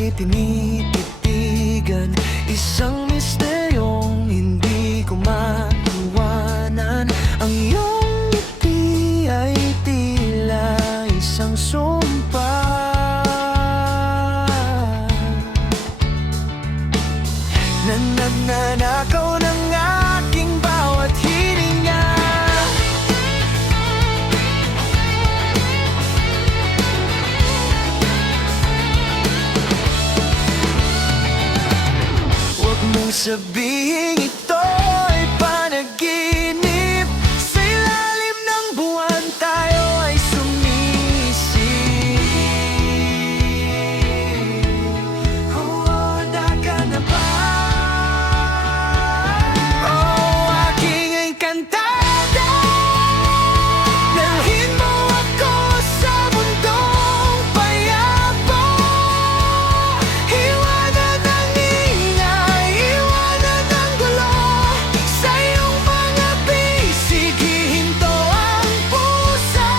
ako'y tinititigan, isang misteryong hindi ko maiwanan. Ang iyong ngiti ay tila isang sumpa, na nagnanakaw ng aking bawat hininga. Huwag mong sabihin ito'y panaginip, sa ilalim ng buwan tayo ay sumisip. Oh, handa ka na ba? Oh, aking engkantada, dalhin mo ako sa mundong payapa. Iwanan ang ingay, iwanan ang gulo, sa iyong mga bisig hihinto ang pusa.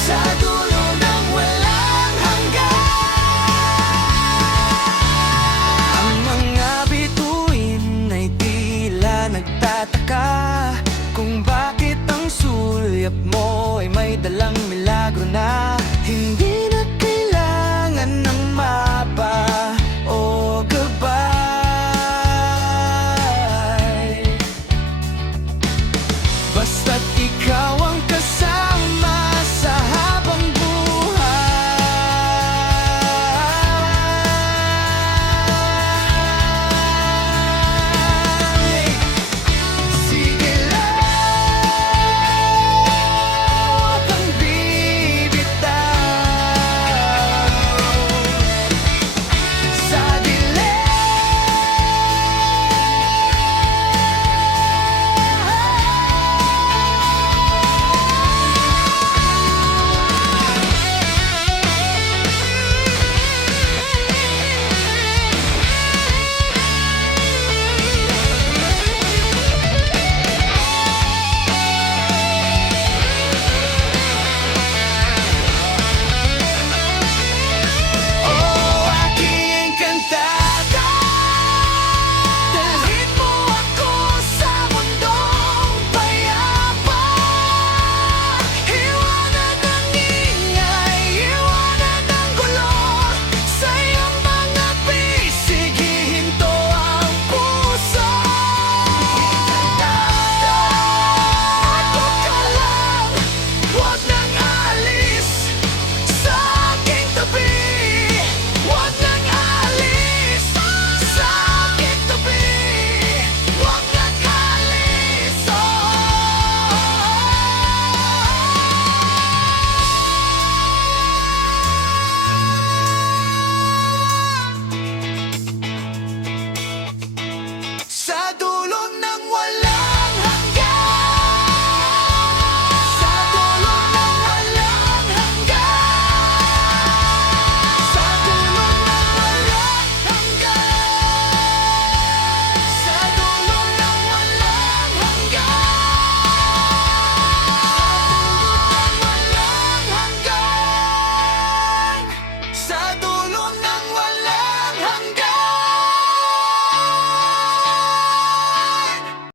Sa dulo ng walang hanggan, ang mga bituin ay tila nagtataka kung bakit ang sulyap mo